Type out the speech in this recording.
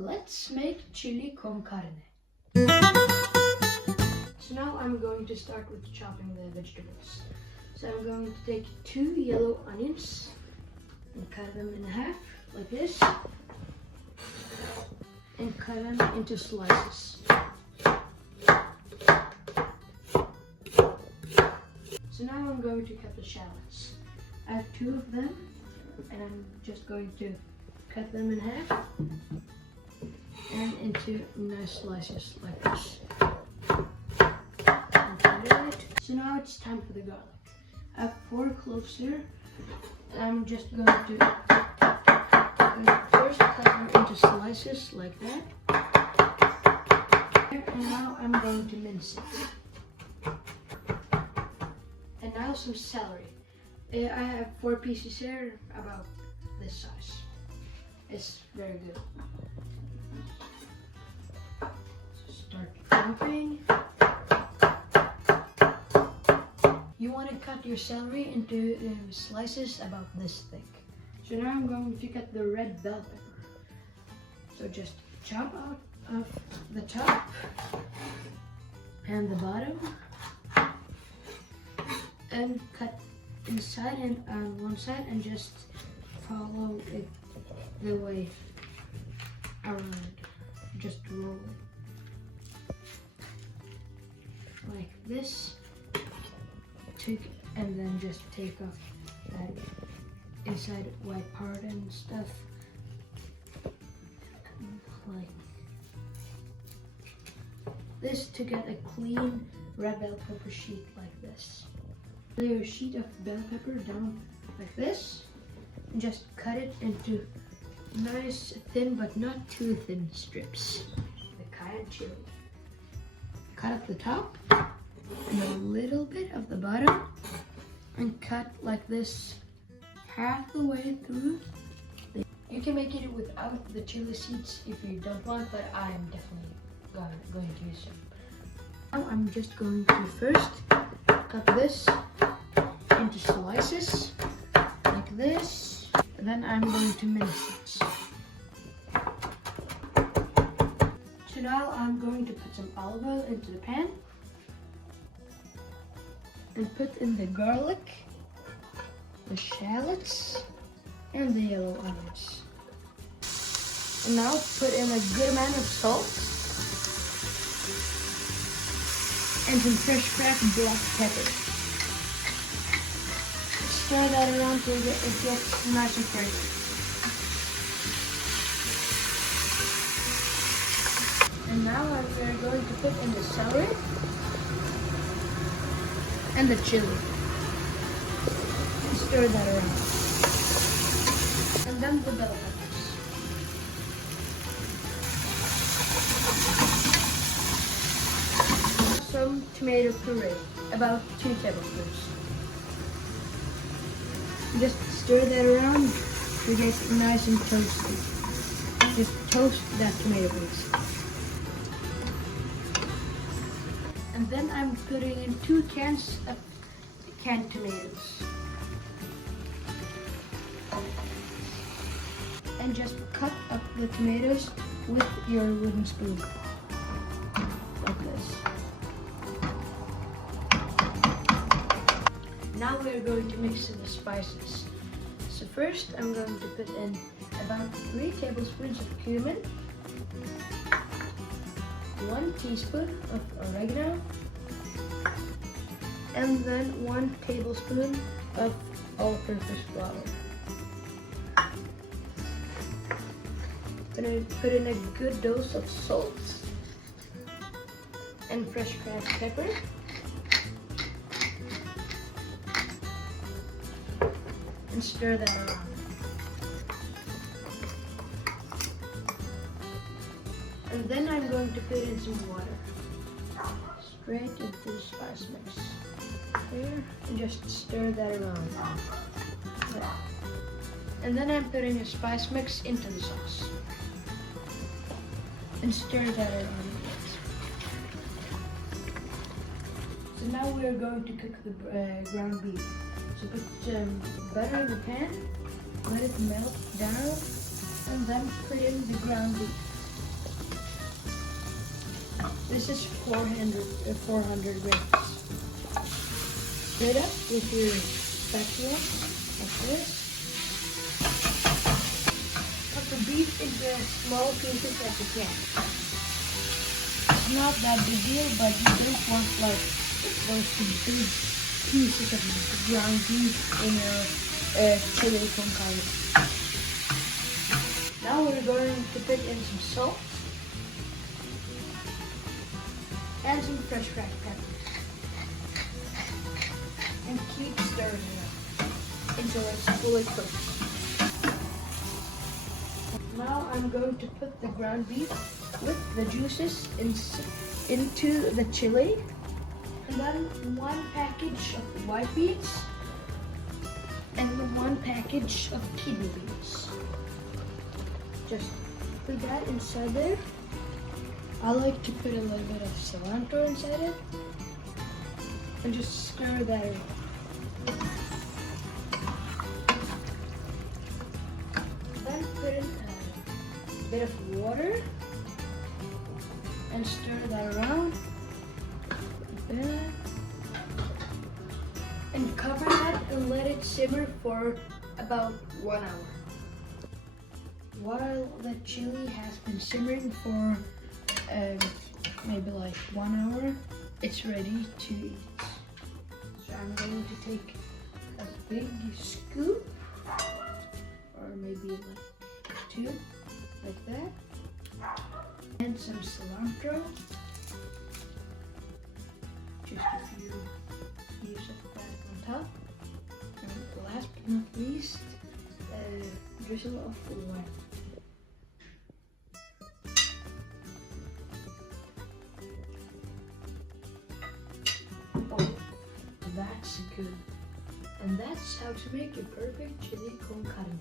Let's make chili con carne. So now I'm going to start with chopping the vegetables. So I'm going to take 2 yellow onions and cut them in half like this and cut them into slices. So now I'm going to cut the shallots. I have 2 of them and I'm just going to cut them in half and into nice slices like this. So now it's time for the garlic. I have 4 cloves here. I'm just going to first cut them into slices like that. And now I'm going to mince it. And now some celery. I have 4 pieces here, about this size. It's very good. So start chopping. You want to cut your celery into slices about this thick. So now I'm going to cut the red bell pepper. So just chop out of the top and the bottom and cut inside and on one side and just follow it the way around. Just roll it like this. And then just take off that inside white part and stuff, like this, to get a clean red bell pepper sheet like this. Lay a sheet of bell pepper down like this and just cut it into nice thin but not too thin strips. The cayenne chili. Cut up the top and a little bit of the bottom and cut like this half the way through. You can make it without the chili seeds if you don't want, but I'm definitely going to use them. Now I'm just going to first cut this into slices like this, and then I'm going to mince it. So now I'm going to put some olive oil into the pan and put in the garlic, the shallots, and the yellow onions. And now put in a good amount of salt and some fresh cracked black pepper. Stir that around till it gets nice and crazy. And now we're going to put in the celery and the chili. And stir that around. And then the bell peppers. Some tomato puree, about 2 tablespoons. Just stir that around to get nice and toasty. Just toast that tomato paste. And then I'm putting in 2 cans of canned tomatoes. And just cut up the tomatoes with your wooden spoon. Like this. Now we're going to mix in the spices. So first I'm going to put in about 3 tablespoons of cumin, 1 teaspoon of oregano, and then 1 tablespoon of all-purpose flour. Gonna put in a good dose of salt and fresh cracked pepper. And stir that around. And then I'm going to put in some water. Straight into the spice mix. Here, and just stir that around. There. And then I'm putting a spice mix into the sauce. And stir that around. So now we are going to cook the ground beef. So put some butter in the pan, let it melt down, and then put in the ground beef. This is 400 grams. Stir it up with your spatula like this. Cut the beef into small pieces as you can. It's not that big deal, but you don't want like those big pieces of ground beef in your chili con carne. Now we're going to put in some salt and some fresh cracked pepper. And keep stirring it up until it's fully cooked. Now I'm going to put the ground beef with the juices into the chili. And then 1 package of white beans and 1 package of kidney beans. Just put that inside there. I like to put a little bit of cilantro inside it and just stir that in. Then put in a bit of water and stir that around. And cover that and let it simmer for about 1 hour. While the chili has been simmering for maybe like 1 hour, it's ready to eat. So I'm going to take a big scoop, or maybe like 2, like that, and some cilantro, just a few leaves of that on top, and last but not least, a drizzle of wine. Oh, that's good. And that's how to make a perfect chili con carne.